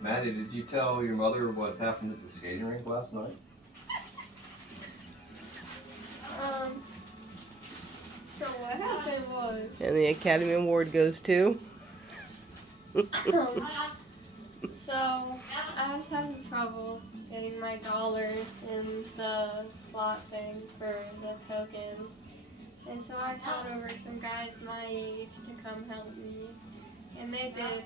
Maddie, did you tell your mother what happened at the skating rink last night? So what happened was... And the Academy Award goes to? So, I was having trouble getting my dollar in the slot thing for the tokens. And so I called over some guys my age to come help me. And they did.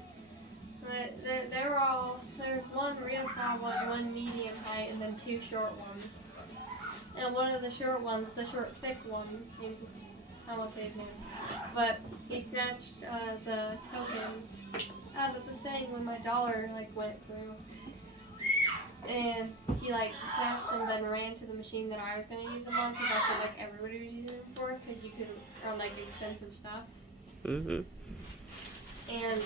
But they were all, there's one real tall one, one medium height, and then two short ones. And one of the short ones, the short thick one, I won't say his name, but he snatched the tokens out of the thing when my dollar went through. And he snatched them, then ran to the machine that I was going to use them on, because that's what everybody was using them for, because you could run expensive stuff. Mm-hmm. And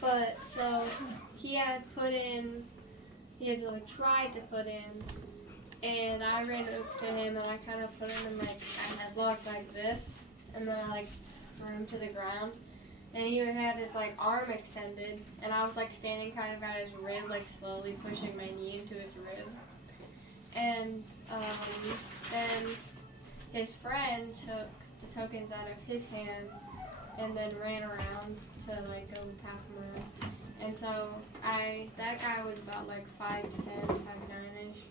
but so he had tried to put in, and I ran up to him and I kind of put him in a headlock like this, and then I threw him to the ground, and he had his arm extended, and I was standing kind of at his rib, slowly pushing my knee into his rib, and then his friend took the tokens out of his hand and then ran around to go pass him around. And so that guy was about 5'10", 5'9"-ish.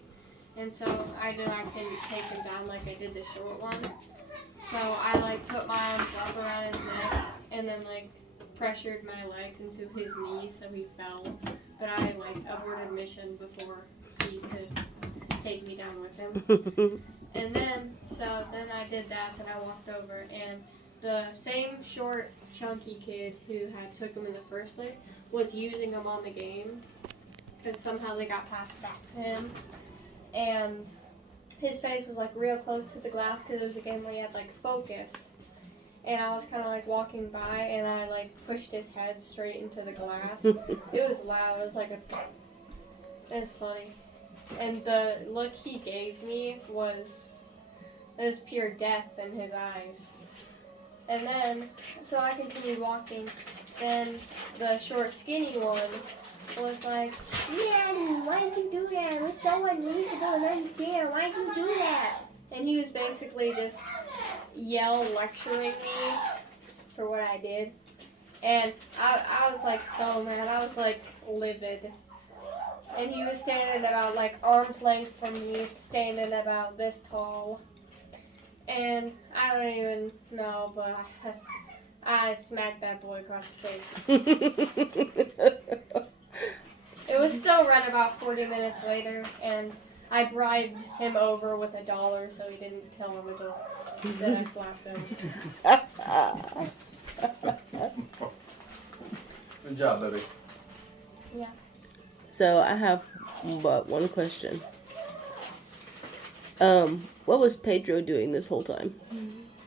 And so I couldn't take him down like I did the short one. So I put my arms up around his neck and then pressured my legs into his knees so he fell. But I aborted mission before he could take me down with him. And then I did that, then I walked over, and the same short, chunky kid who had took him in the first place was using him on the game, because somehow they got passed back to him, and his face was real close to the glass, because it was a game where you had focus, and I was kind of walking by, and I pushed his head straight into the glass. It was loud, it was it was funny. And the look he gave me was pure death in his eyes. And then, so I continued walking. Then the short, skinny one was Maddie, why did you do that? It was so unreasonable and unfair. Why did you do that? And he was basically just lecturing me for what I did. And I was so mad. I was livid. And he was standing about arm's length from me, standing about this tall. And I don't even know, but I smacked that boy across the face. It was still right about 40 minutes later, and I bribed him over with $1 so he didn't tell him that I slapped him. Good job, baby. Yeah. So I have but one question. What was Pedro doing this whole time?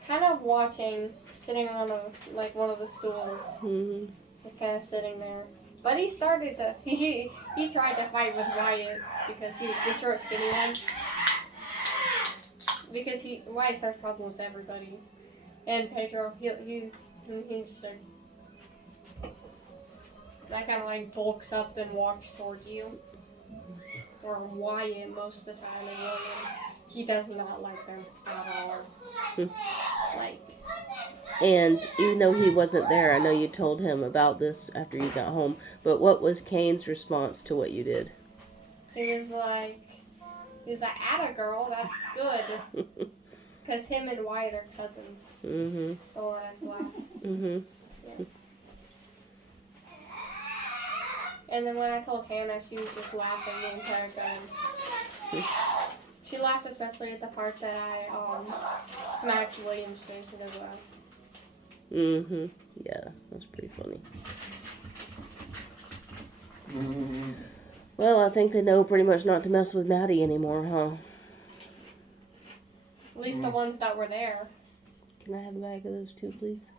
Kind of watching, sitting on one of the stools. Mm-hmm. Just kind of sitting there. But he started to, he tried to fight with Wyatt, because the short, skinny one. Because Wyatt starts problems with everybody. And Pedro, he's that kind of bulks up and walks towards you. Or Wyatt most of the time, and William, he does not like them at all. And even though he wasn't there, I know you told him about this after you got home, but what was Kane's response to what you did? He was atta girl, that's good. Because him and Wyatt are cousins. Mm-hmm. The one I slapped. Mm-hmm. Yeah. And then when I told Hannah, she was just laughing the entire time. She laughed especially at the part that I smacked William's face with her glass. Mm-hmm. Yeah, that's pretty funny. Mm-hmm. Well, I think they know pretty much not to mess with Maddie anymore, huh? At least the ones that were there. Can I have a bag of those too, please?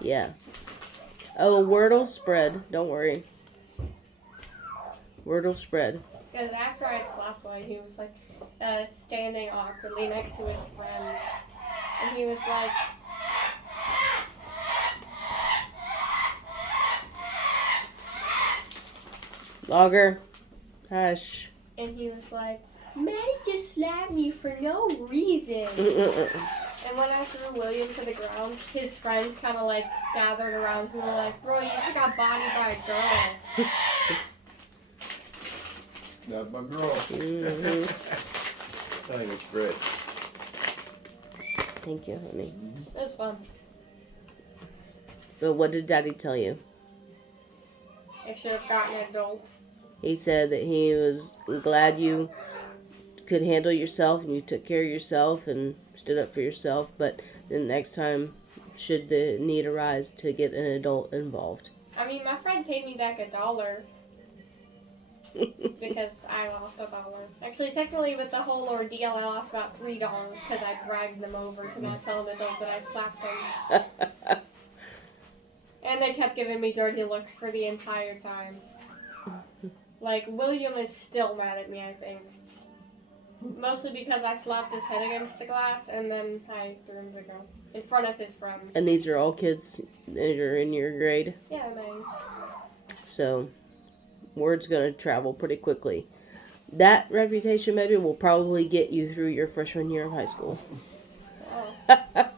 Yeah. Oh, Wordle spread. Don't worry. Wordle spread. Because after I had slapped one, he was standing awkwardly next to his friend. And he was Logger. Hush. And he was like, Maddie just slapped me for no reason. And when I threw William to the ground, his friends kind of like gathered around who were like, bro, you just got bodied by a girl. That's my girl. Mhm. I think it's great. Thank you, honey. It was fun. But what did Daddy tell you? I should have gotten an adult. He said that he was glad you could handle yourself and you took care of yourself and stood up for yourself, but then next time, should the need arise, to get an adult involved. I mean, my friend paid me back $1 because I lost $1. Actually, technically, with the whole ordeal, I lost about $3 because I dragged them over to not tell an adult that I slapped them. And they kept giving me dirty looks for the entire time. Like, William is still mad at me, I think. Mostly because I slapped his head against the glass and then I threw him to the ground in front of his friends. And these are all kids that are in your grade, Yeah, my age. so word's going to travel pretty quickly. That reputation maybe will probably get you through your freshman year of high school. Oh.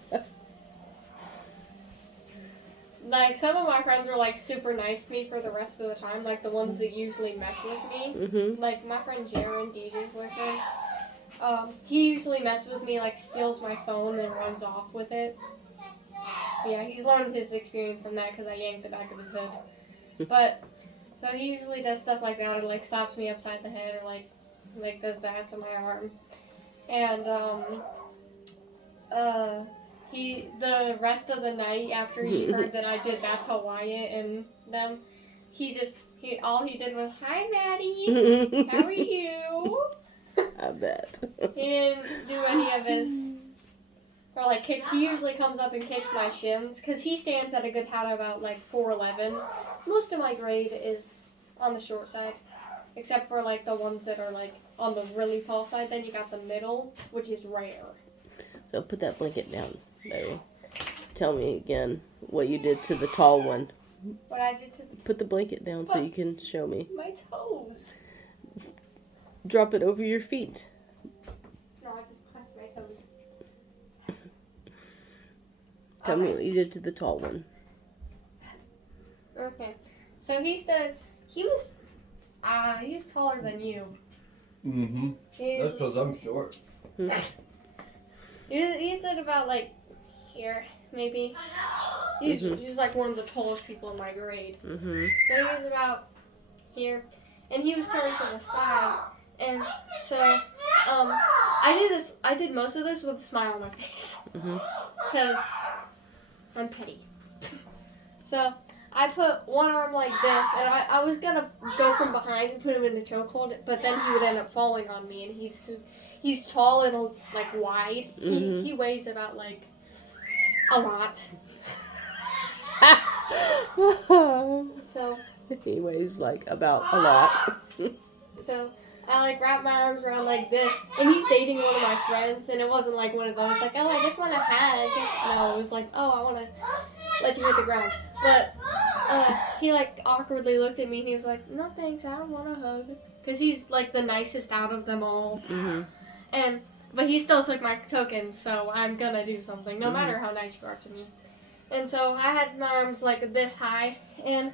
Like, some of my friends were, like, super nice to me for the rest of the time. Like, the ones that usually mess with me. Mm-hmm. Like, my friend Jaron, DJ's boyfriend. He usually messes with me, like, steals my phone and runs off with it. Yeah, he's learned his experience from that because I yanked the back of his hood. But, so he usually does stuff like that, or, like, slaps me upside the head, or, like does that to my arm. And, the rest of the night after he heard that I did that to Wyatt and them, all he did was, hi, Maddie, how are you? I bet. He didn't do any of his, or like kick. He usually comes up and kicks my shins, because he stands at a good height of about like 4'11". Most of my grade is on the short side, except for like the ones that are like on the really tall side. Then you got the middle, which is rare. So put that blanket down, baby. Tell me again what you did to the tall one. What I did to the Put the blanket down so you can show me. my toes. Drop it over your feet. No, I just clenched my toes. Tell me what you did to the tall one. Okay, so he was taller than you. Mm-hmm. He's, That's because I'm short. he stood about like here, maybe. He's like one of the tallest people in my grade. Mm-hmm. So he was about here, and he was turned to the side, and so I did most of this with a smile on my face, because I'm petty. So I put one arm like this, and I was gonna go from behind and put him in a chokehold, but then he would end up falling on me, and he's tall and like wide. He weighs about like a lot. So He weighs like about a lot. so I like wrap my arms around like this, and he's dating one of my friends, and it wasn't like one of those like, oh, I just want to hug. No, it was like, oh, I want to let you hit the ground. But he like awkwardly looked at me, and he was like, no thanks, I don't want a hug, because he's like the nicest out of them all. But he still took my tokens, so I'm gonna do something, no matter how nice you are to me. And so I had my arms like this high, and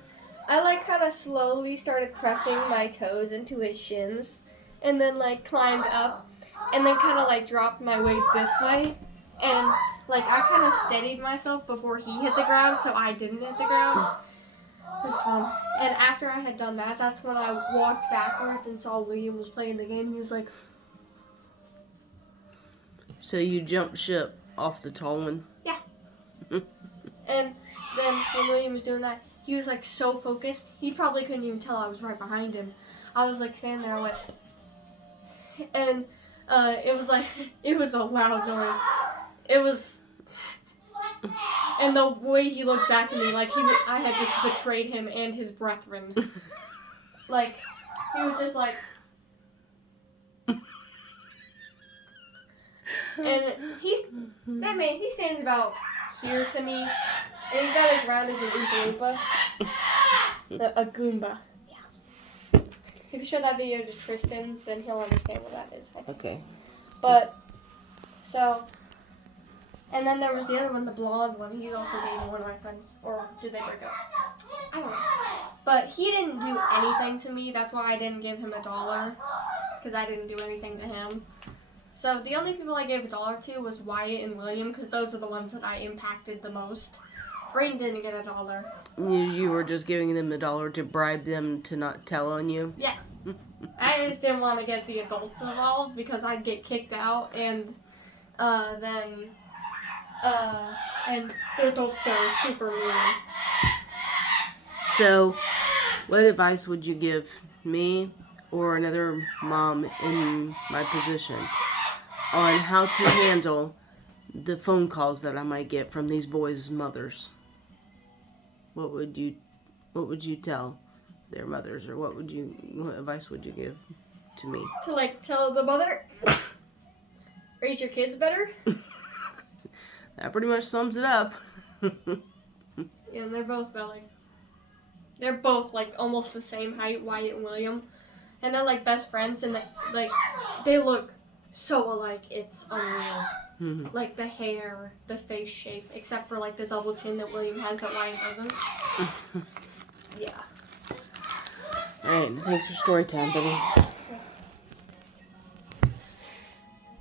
I like kind of slowly started pressing my toes into his shins, and then like climbed up, and then kind of like dropped my weight this way, and like I kind of steadied myself before he hit the ground, so I didn't hit the ground. It was fun. And after I had done that, that's when I walked backwards and saw William was playing the game. He was like, So you jumped ship off the tall one? yeah. And then when William was doing that, he was like so focused, he probably couldn't even tell I was right behind him. I was like standing there, I went, and it was like, it was a loud noise. It was, and the way he looked back at me, like I had just betrayed him and his brethren. Like, he was just like, and that man, he stands about here to me, and he's got as round as an Oompa Loompa. A Goomba. Yeah. If you show that video to Tristan, then he'll understand what that is. I think. Okay. But, so, and then there was the other one, the blonde one. He's also dating one of my friends. Or did they break up? I don't know. But he didn't do anything to me. That's why I didn't give him $1. Because I didn't do anything to him. So the only people I gave $1 to was Wyatt and William. Because those are the ones that I impacted the most. Brain didn't get $1. You were just giving them $1 to bribe them to not tell on you? Yeah. I just didn't want to get the adults involved because I'd get kicked out and and the adults are super mean. So, what advice would you give me or another mom in my position on how to handle the phone calls that I might get from these boys' mothers? What would you tell their mothers, or what advice would you give to me? To like tell the mother, raise your kids better. That pretty much sums it up. Yeah, they're both like almost the same height, Wyatt and William, and they're like best friends, and they look so alike. It's unreal. Like the hair, the face shape, except for like the double chin that William has that Wyatt doesn't. Yeah. Alright, thanks for story time, buddy.